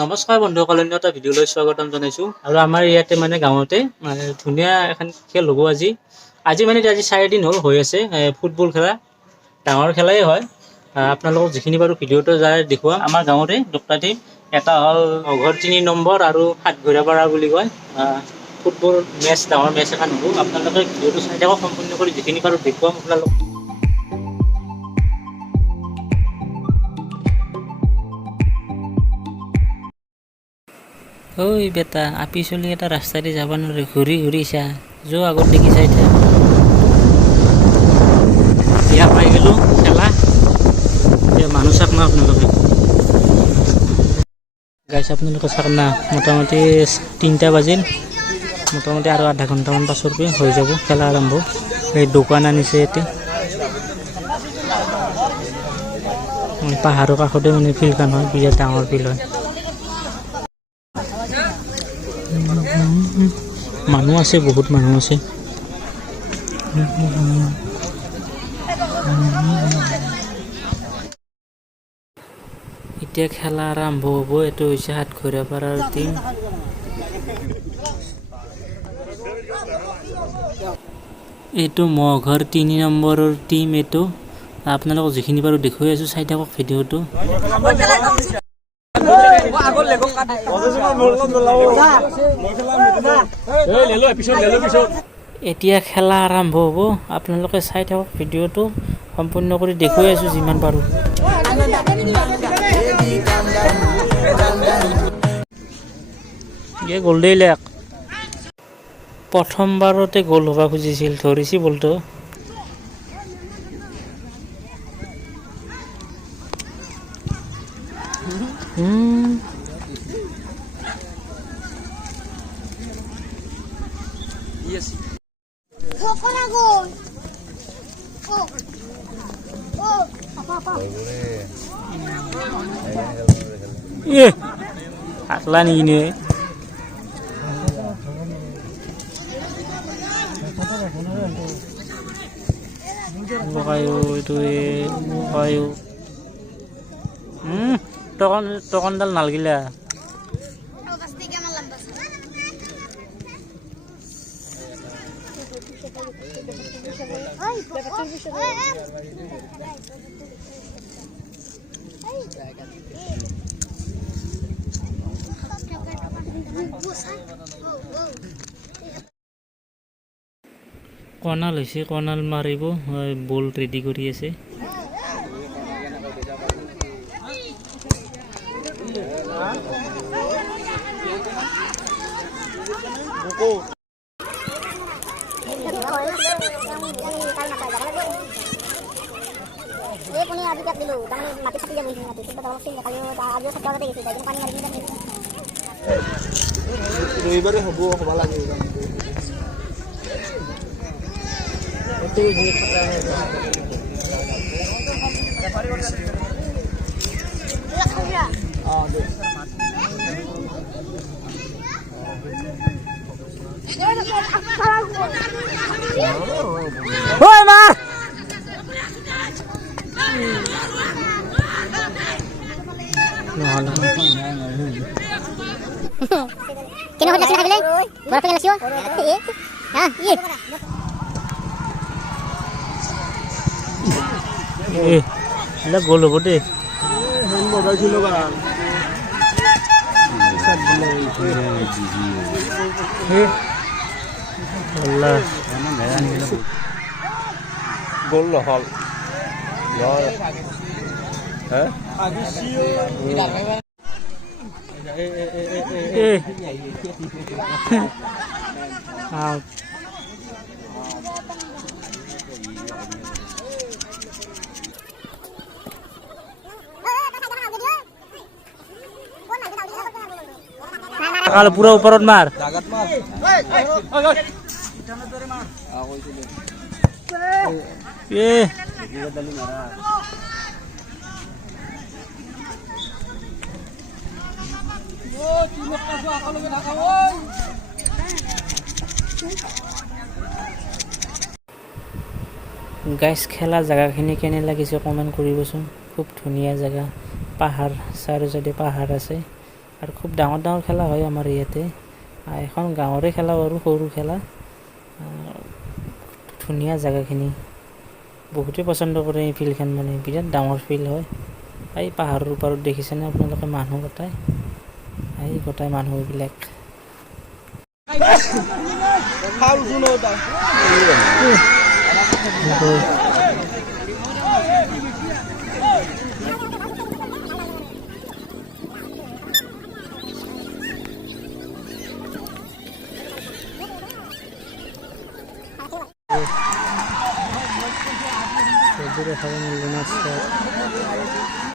নমস্কাৰ বন্ধুসকল, অন্য এটা ভিডিঅ'লৈ স্বাগতম জনাইছোঁ। আৰু আমাৰ ইয়াতে মানে গাঁৱতে ধুনীয়া এখন খেল হ'ব আজি 4 দিন হ'ল হৈ আছে ফুটবল খেলা, ডাঙৰ খেলাই হয়। আপোনালোকক যিখিনি বাৰু ভিডিঅ'টো যাই দেখুৱাম আমাৰ গাঁৱতে দুটা টিম, এটা হ'ল অঘৰ 3 নম্বৰ আৰু সাতঘৰীয়াপাৰা বুলি কয়। ফুটবল মেচ, ডাঙৰ মেচ এখন হ'ব। আপোনালোকে ভিডিঅ'টো চাই থাকক, সম্পূৰ্ণ কৰি যিখিনি বাৰু দেখুৱাম আপোনালোকক। ঐ বেটা, আপি চলি এটা ৰাস্তাদি যাব নোৱাৰে, ঘূৰি ঘূৰি চা, যোৱা আগত দেখি চাই থাক। ইয়াৰ পাই গ'লোঁ খেলা, এতিয়া মানুহ চাওক না আপোনালোকে। গাইছ আপোনালোকে চাওক না, মোটামুটি 3টা বাজিল, মোটামুটি আৰু আধা ঘণ্টামান পাছৰ পৰা হৈ যাব খেলা আৰম্ভ। এই দোকান আনিছে ইয়াতে, পাহাৰৰ কাষতে মানে ফিল্ডখন হয়, বিৰাট ডাঙৰ ফিল্ড হয়। মানুহ আছে, বহুত মানুহ আছে। এতিয়া খেলা আৰম্ভ হ'ব। এইটো হৈছে সাতঘৰীয়াপাৰাৰ টিম। এইটো মঘৰ 3 নম্বৰৰ টিম। এইটো আপোনালোকক যিখিনি বাৰু দেখুৱাই আছোঁ, চাই থাকক ভিডিঅ'টো। এতিয়া খেলা আৰম্ভ হ'ব, আপোনালোকে চাই থাকক ভিডিঅ'টো, সম্পূৰ্ণ কৰি দেখুৱাই আছোঁ যিমান পাৰোঁ। গ'ল দিলে, প্ৰথমবাৰতে গ'ল হ'ব খুজিছিল, ধৰিছি বলটো। আসলা নেকি নে টকনডাল নালগিলা। কৰ্ণাল হৈছে, কৰ্ণাল মাৰিব, বল ৰেডি কৰি আছে। ৰবিবাৰে হ'ব লাগে। Kena hodla sina bile. Berapa yang lasio? Ha, ye. Ala gol hobo de. হেন বগাইছিল বা। Allah. গোল নহল। হ্যাঁ? Out. Kalau pura uparot mar. জাগাত মার। গাইজ খেলা জেগাখিনি কেনে লাগিছে কমেণ্ট কৰিবচোন। খুব ধুনীয়া জেগা, পাহাৰ চাৰি চাইডে পাহাৰ আছে আৰু খুব ডাঙৰ ডাঙৰ খেলা হয় আমাৰ ইয়াতে। এখন গাঁৱৰে খেলা আৰু সৰু খেলা। ধুনীয়া জেগাখিনি, বহুতেই পচন্দ কৰে এই ফিল্ডখন, মানে বিৰাট ডাঙৰ ফিল্ড হয়। এই পাহাৰৰ ওপৰত দেখিছেনে আপোনালোকে মানুহ গোটাই, এই গোটাই মানুহবিলাক। খাব মিলবে না।